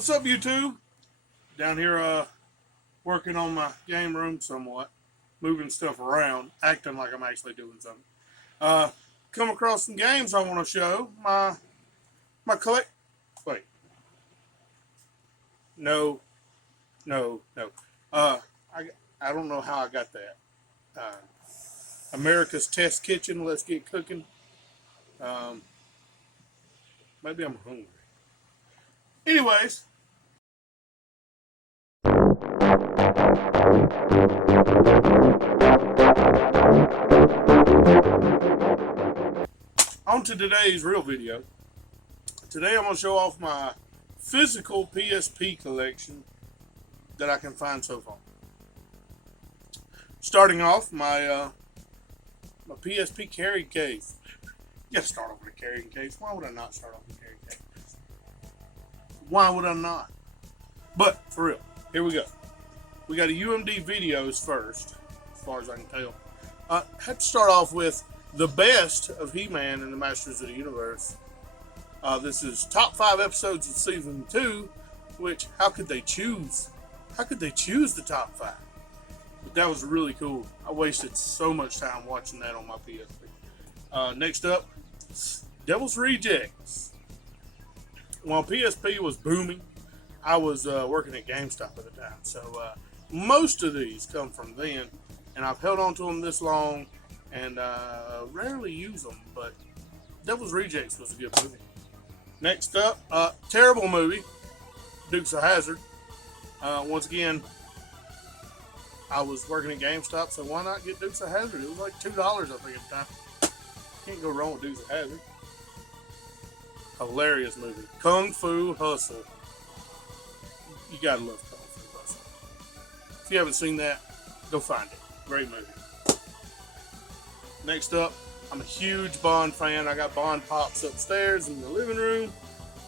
What's up, YouTube? Down here, working on my game room somewhat, moving stuff around, acting like I'm actually doing something. Come across some games I want to show. My collect. Wait. No, no. I don't know how I got that. America's Test Kitchen. Let's get cooking. Maybe I'm hungry. Anyways. On to today's real video. Today I'm going to show off my physical PSP collection that I can find so far. Starting off, my PSP carry case. You gotta start off with a carrying case. Why would I not start off with a carrying case? Why would I not? But, for real, here we go. We got a UMD videos first, as far as I can tell. I had to start off with the best of He-Man and the Masters of the Universe. This is top 5 episodes of season 2, which, how could they choose? How could they choose the top 5? But that was really cool. I wasted so much time watching that on my PSP. Next up, Devil's Rejects. While PSP was booming, I was working at GameStop at the time. So most of these come from then, and I've held on to them this long and rarely use them, but Devil's Rejects was a good movie. Next up, terrible movie, Dukes of Hazzard. Once again, I was working at GameStop, so why not get Dukes of Hazzard? It was like $2, I think, at the time. Can't go wrong with Dukes of Hazzard. Hilarious movie. Kung Fu Hustle. You gotta love Kung Fu Hustle. If you haven't seen that, go find it. Great movie. Next up, I'm a huge Bond fan. I got Bond Pops upstairs in the living room,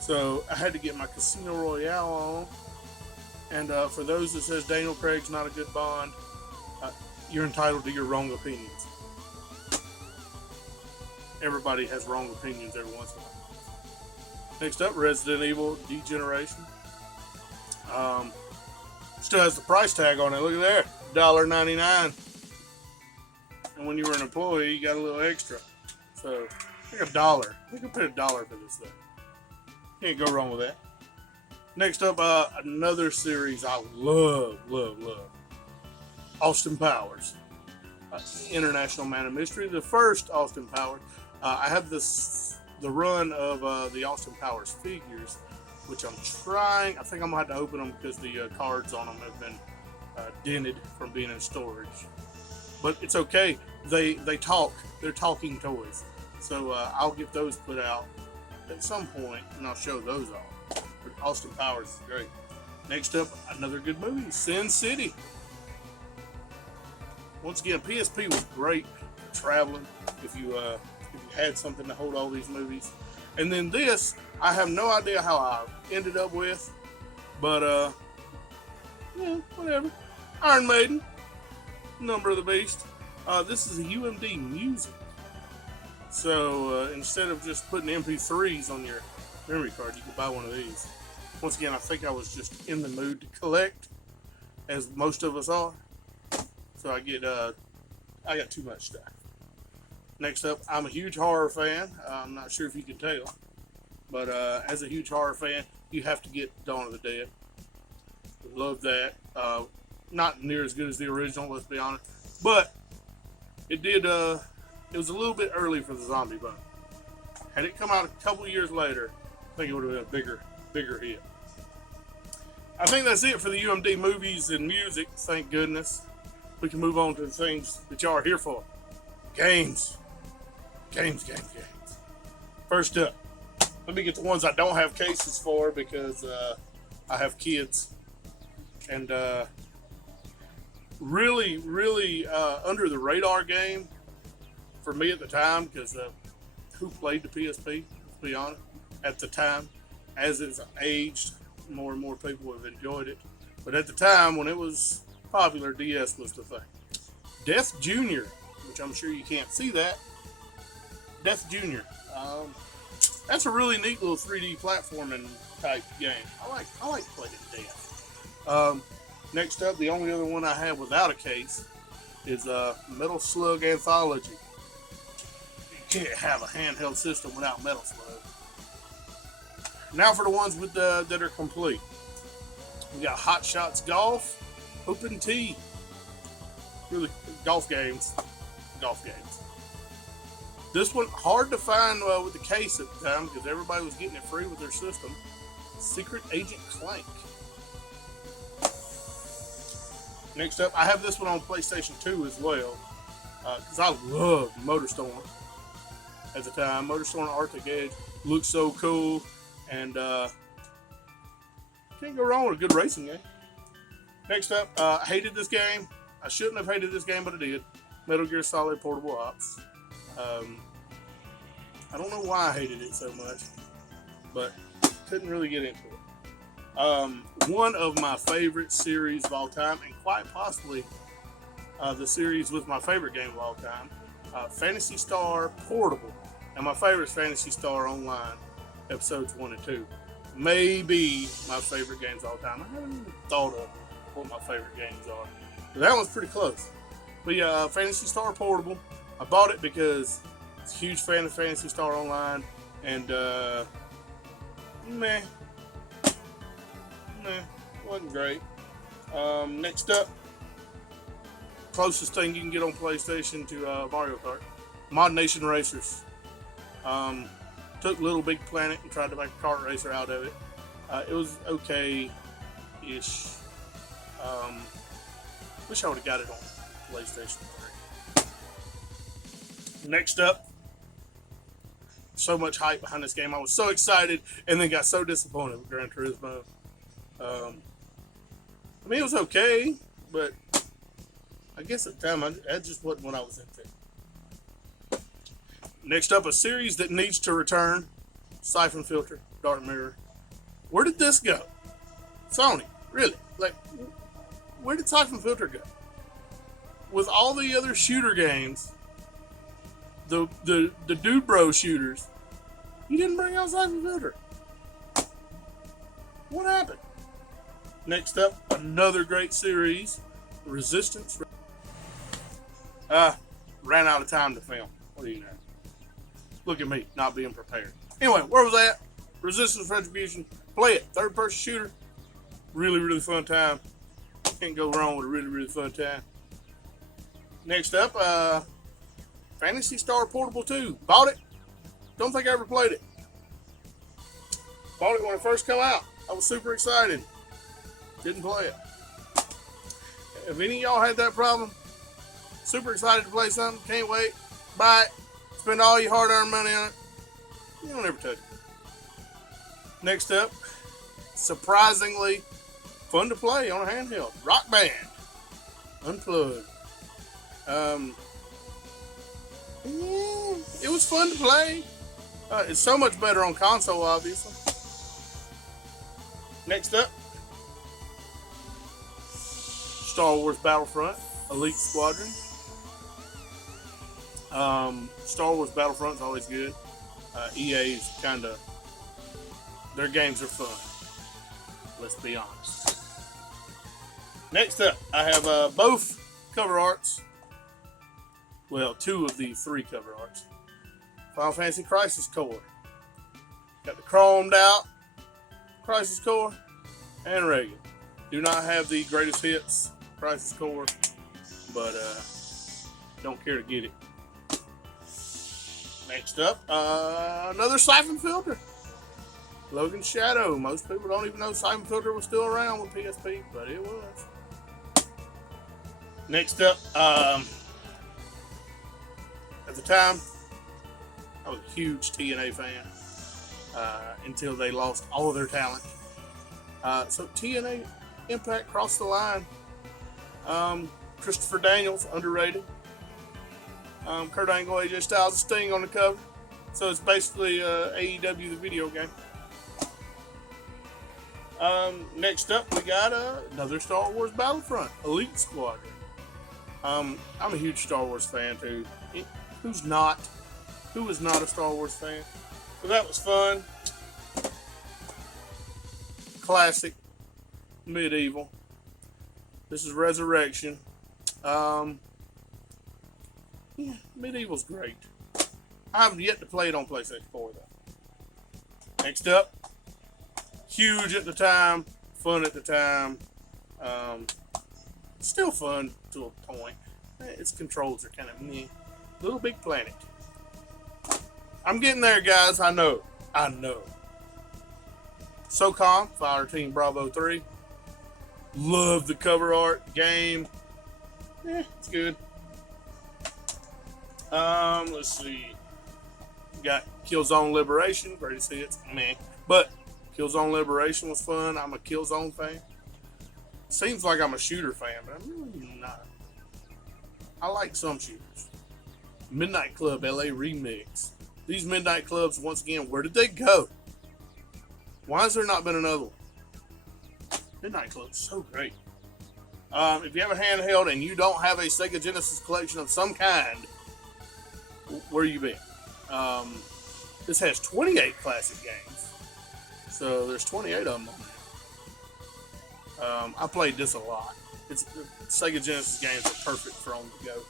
so I had to get my Casino Royale on. And for those that says Daniel Craig's not a good Bond, you're entitled to your wrong opinions. Everybody has wrong opinions every once in a while. Next up, Resident Evil Degeneration. Still has the price tag on it. Look at there, $1.99. And when you were an employee, you got a little extra. So, I think $1. We can pay $1 for this thing. Can't go wrong with that. Next up, another series I love. Austin Powers. International Man of Mystery. The first Austin Powers. I have the run of the Austin Powers figures, which I'm trying. I think I'm going to have to open them because the cards on them have been dented from being in storage. But it's okay. They talk. They're talking toys. So I'll get those put out at some point, and I'll show those off. But Austin Powers is great. Next up, another good movie, Sin City. Once again, PSP was great for traveling if you had something to hold all these movies. And then this, I have no idea how I ended up with, but yeah, whatever. Iron Maiden, Number of the Beast. This is a UMD music. So instead of just putting MP3s on your memory card, you can buy one of these. Once again, I think I was just in the mood to collect, as most of us are. So I got too much stuff. Next up, I'm a huge horror fan. I'm not sure if you can tell, but as a huge horror fan, you have to get Dawn of the Dead. Love that. Not near as good as the original, let's be honest, but it did. It was a little bit early for the zombie bug. Had it come out a couple years later, I think it would have been a bigger hit. I think that's it for the UMD movies and music. Thank goodness. We can move on to the things that y'all are here for. Games. Games. First up, let me get the ones I don't have cases for because I have kids. And really under the radar game for me at the time, because who played the PSP, let's be honest, at the time. As it's aged, more and more people have enjoyed it. But at the time when it was popular, DS was the thing. Death Jr., which I'm sure you can't see that. Death Jr. That's a really neat little 3D platforming type game. I like to play it to death. Next up, the only other one I have without a case is Metal Slug Anthology. You can't have a handheld system without Metal Slug. Now for the ones with that are complete. We got Hot Shots Golf, Open Tee. Really, golf games. This one, hard to find with the case at the time because everybody was getting it free with their system. Secret Agent Clank. Next up, I have this one on PlayStation 2 as well because I loved MotorStorm at the time. MotorStorm Arctic Edge looks so cool, and can't go wrong with a good racing game. Next up, I hated this game. I shouldn't have hated this game, but I did. Metal Gear Solid Portable Ops. I don't know why I hated it so much, but couldn't really get into it. One of my favorite series of all time, and quite possibly the series with my favorite game of all time, Phantasy Star Portable, and my favorite is Phantasy Star Online, episodes 1 and 2. Maybe my favorite games of all time. I haven't even thought of what my favorite games are. But that one's pretty close. But yeah, Phantasy Star Portable. I bought it because I was a huge fan of Phantasy Star Online, and wasn't great. Next up, closest thing you can get on PlayStation to Mario Kart, Mod Nation Racers. Took Little Big Planet and tried to make a kart racer out of it. It was okay-ish. Wish I would have got it on PlayStation 3. Next up, so much hype behind this game. I was so excited and then got so disappointed with Gran Turismo. I mean, it was okay, but I guess at the time that just wasn't what I was into. Next up, a series that needs to return: Siphon Filter, Dark Mirror. Where did this go? Sony, really? Like, where did Siphon Filter go? With all the other shooter games, the dude bro shooters, you didn't bring out Siphon Filter. What happened? Next up, another great series, Resistance. Ran out of time to film. What do you know? Look at me, not being prepared. Anyway, where was that? Resistance Retribution. Play it. Third-person shooter. Really, really fun time. Can't go wrong with a really, really fun time. Next up, Phantasy Star Portable 2. Bought it. Don't think I ever played it. Bought it when it first came out. I was super excited. Didn't play it. Have any of y'all had that problem? Super excited to play something. Can't wait. Buy it. Spend all your hard-earned money on it. You don't ever touch it. Next up, surprisingly fun to play on a handheld. Rock Band. Unplugged. It was fun to play. It's so much better on console, obviously. Next up, Star Wars Battlefront, Elite Squadron. Star Wars Battlefront is always good. EA's kind of, their games are fun. Let's be honest. Next up, I have both cover arts. Well, 2 of the 3 cover arts. Final Fantasy Crisis Core. Got the chromed out Crisis Core and regular. Do not have the greatest hits Crisis Core, but don't care to get it. Next up, another Siphon Filter. Logan Shadow. Most people don't even know Siphon Filter was still around with PSP, but it was. Next up, at the time, I was a huge TNA fan until they lost all of their talent. So TNA Impact crossed the line. Christopher Daniels, underrated. Kurt Angle, AJ Styles, Sting on the cover. So it's basically AEW the video game. Next up, we got another Star Wars Battlefront, Elite Squadron. I'm a huge Star Wars fan too. Who is not a Star Wars fan? So that was fun. Classic. Medieval. This is Resurrection. Yeah, Medieval's great. I haven't yet to play it on PlayStation 4 though. Next up, huge at the time, fun at the time. Still fun to a point. Its controls are kind of meh. Little Big Planet. I'm getting there, guys. I know. SOCOM, Fireteam Bravo 3. Love the cover art. Game. It's good. Let's see. Got Killzone Liberation. Greatest hits. Meh. But Killzone Liberation was fun. I'm a Killzone fan. Seems like I'm a shooter fan, but I'm really not. I like some shooters. Midnight Club LA Remix. These Midnight Clubs, once again, where did they go? Why has there not been another one? Midnight Club's so great. If you have a handheld and you don't have a Sega Genesis collection of some kind, where you been? This has 28 classic games. So there's 28 of them on there. I played this a lot. Sega Genesis games are perfect for on the go.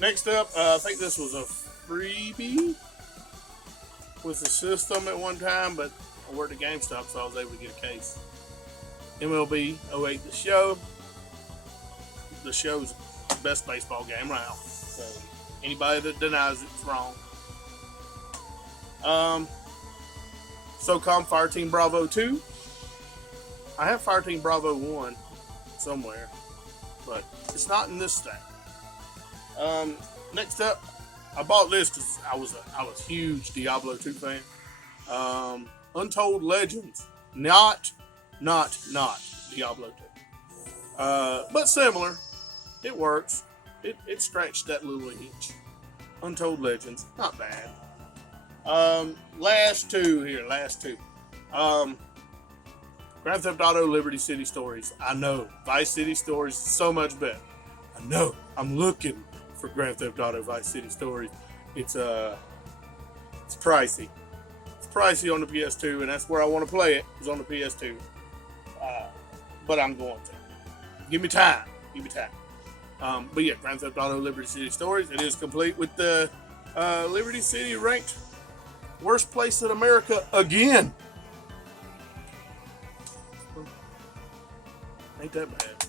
Next up, I think this was a freebie with the system at one time, but I worked at GameStop, so I was able to get a case. MLB 08 The Show. The Show's the best baseball game around. So anybody that denies it's wrong. SOCOM Fireteam Bravo 2. I have Fireteam Bravo 1 somewhere, but it's not in this stack. Next up, I bought this because I was a huge Diablo 2 fan. Untold Legends, not Diablo 2, but similar. It works. It scratched that little itch. Untold Legends, not bad. Last two. Grand Theft Auto Liberty City Stories. I know. Vice City Stories is so much better. I know. I'm looking for Grand Theft Auto Vice City Stories. It's pricey. It's pricey on the PS2, and that's where I want to play it, is on the PS2. But I'm going to. Give me time. But yeah, Grand Theft Auto Liberty City Stories. It is complete with the Liberty City ranked worst place in America again. Ain't that bad.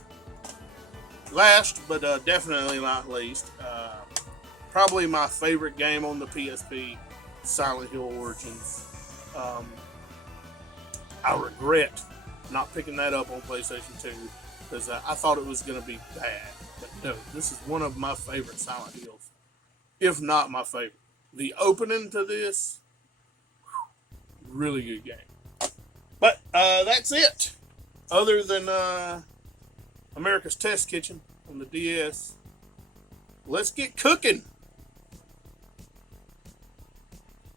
Last, but definitely not least, probably my favorite game on the PSP, Silent Hill Origins. I regret not picking that up on PlayStation 2 because I thought it was going to be bad. But no, this is one of my favorite Silent Hills, if not my favorite. The opening to this, really good game. But that's it. Other than America's Test Kitchen on the DS, let's get cooking.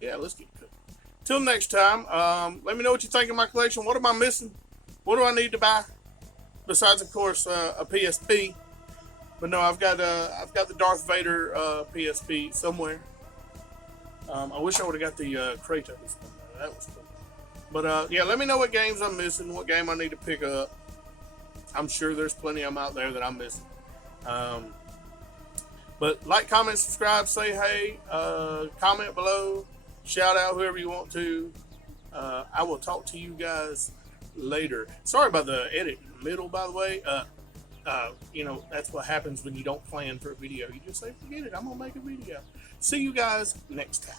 Yeah, let's get cooking. Till next time, let me know what you think of my collection. What am I missing? What do I need to buy? Besides, of course, a PSP. But no, I've got the Darth Vader PSP somewhere. I wish I would have got the Kratos. That was cool. But yeah, let me know what games I'm missing, what game I need to pick up. I'm sure there's plenty of them out there that I'm missing. But like, comment, subscribe, say hey, comment below, shout out whoever you want to. I will talk to you guys later. Sorry about the edit in the middle, by the way. You know, that's what happens when you don't plan for a video. You just say, forget it, I'm going to make a video. See you guys next time.